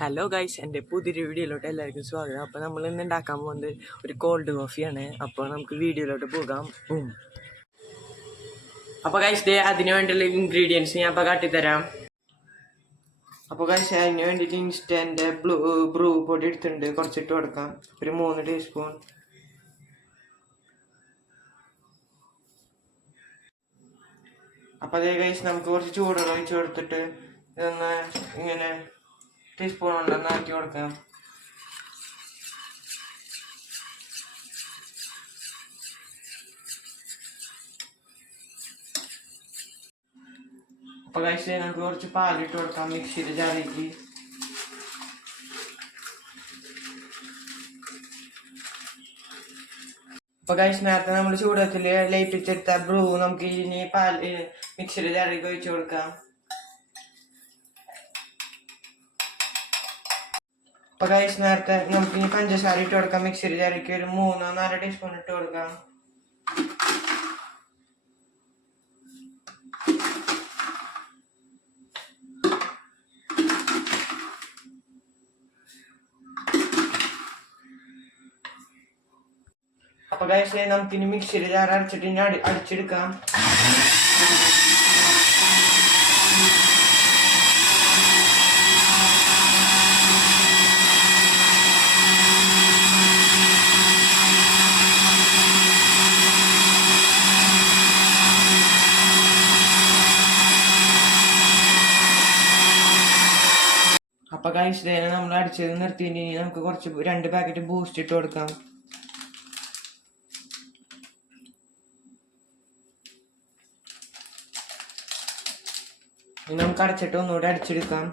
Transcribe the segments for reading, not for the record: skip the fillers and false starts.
Hello guys, എൻ്റെ പുതിയൊരു വീഡിയോയിലോട്ട് എല്ലാവർക്കും സ്വാഗതം. അപ്പോൾ നമ്മൾ ഇന്ന് ഉണ്ടാക്കാൻ പോകുന്നത് ഒരു കോൾഡ് കോഫിയാണ്. അപ്പോൾ നമുക്ക് വീഡിയോയിലോട്ട് പോകാം. അപ്പോൾ ഗൈസ് അതിന് വേണ്ടിയുള്ള ഇൻഗ്രീഡിയൻസ് ഞാൻ അപ്പോൾ കാട്ടിത്തരാം. അപ്പോൾ ഗൈസ് അതിന് വേണ്ടിയിട്ട് ഇൻസ്റ്റൻറ്റ് ബ്രൂ പൊടി എടുത്തിട്ടുണ്ട്, കുറച്ചിട്ട് കൊടുക്കാം. ഒരു 3 ടീസ്പൂൺ. അപ്പോൾ അതേ ഗൈസ് നമുക്ക് കുറച്ച് ചൂടുവെള്ളം ഒഴിച്ച് കൊടുത്തിട്ട് ഇതൊന്ന് ഇങ്ങനെ ടീസ്പൂൺ കൊണ്ടൊന്ന് ആക്കി കൊടുക്കാം. അപ്പോൾ ഗൈസ് നമുക്ക് കുറച്ച് പാലിട്ട് കൊടുക്കാം മിക്സിയുടെ ജാറിലേക്ക്. അപ്പോൾ ഗൈസ് നേരത്തെ നമ്മൾ ചൂടത്തിൽ ലയിപ്പിച്ചെടുത്ത ബ്രൂ നമുക്ക് ഇനി മിക്സിയുടെ ജാറിലേക്ക് ഒഴിച്ചു കൊടുക്കാം. അപ്പോൾ ഗൈസ് നേരത്തെ നമുക്ക് ഇനി പഞ്ചസാര ഇട്ട് കൊടുക്കാം. മിക്സിയുടെ ജാറിലേക്ക് ഒരു 3-4 ടീസ്പൂൺ ഇട്ട് കൊടുക്കാം. അപ്പോൾ ഗൈസ് നമുക്കിനി മിക്സിയുടെ ജാർ അടിച്ചിട്ട് ഇനി അടിച്ചെടുക്കാം. അപ്പോൾ ഗൈസ് നമ്മൾ അടിച്ചത് നിർത്തിയിട്ട് നമുക്ക് കുറച്ച് 2 പാക്കറ്റ് ബൂസ്റ്റ് ഇട്ട് കൊടുക്കാം. ഇനി നമുക്ക് അടച്ചിട്ട് ഒന്നുകൂടെ അടിച്ചെടുക്കാം.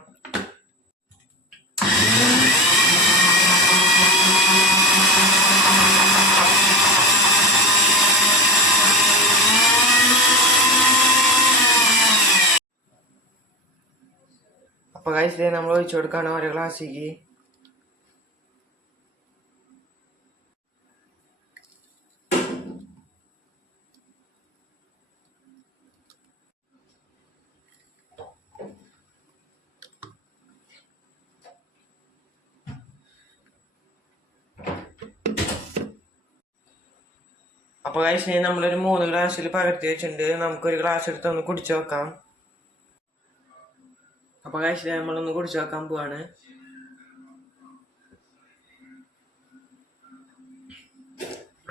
അപ്പോൾ ഗൈസ് നമ്മൾ ഒഴിച്ചു കൊടുക്കുകയാണ് ഓരോ ഗ്ലാസ്സിലേക്ക്. അപ്പോൾ ഗൈസ് നമ്മളൊരു 3 ഗ്ലാസ്സിൽ പകർത്തി വെച്ചിട്ടുണ്ട്. നമുക്കൊരു ഗ്ലാസ് എടുത്ത് ഒന്ന് കുടിച്ചു നോക്കാം. അപ്പോൾ ഗൈസ് നമ്മളൊന്ന് കുടിച്ചു നോക്കാൻ പോവാണ്.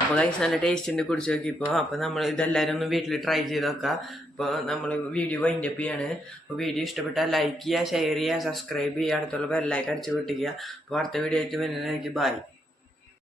അപ്പോൾ ഗൈസ് നല്ല ടേസ്റ്റ് ഉണ്ട് കുടിച്ചു നോക്കിയപ്പോൾ. അപ്പോൾ നമ്മൾ ഇതെല്ലാവരും ഒന്ന് വീട്ടിൽ ട്രൈ ചെയ്ത് നോക്കാം. അപ്പോൾ നമ്മൾ വീഡിയോ വൈൻഡപ്പ് ചെയ്യാണ്. അപ്പോൾ വീഡിയോ ഇഷ്ടപ്പെട്ടാൽ ലൈക്ക് ചെയ്യുക, ഷെയർ ചെയ്യുക, സബ്സ്ക്രൈബ് ചെയ്യുക, അടുത്തുള്ള ബെല്ലൈക്കൺ അടിച്ച് പൊട്ടിക്കുക. അപ്പോൾ അടുത്ത വീഡിയോ ആയിട്ട് വരുന്നതിലേക്ക് ബൈ.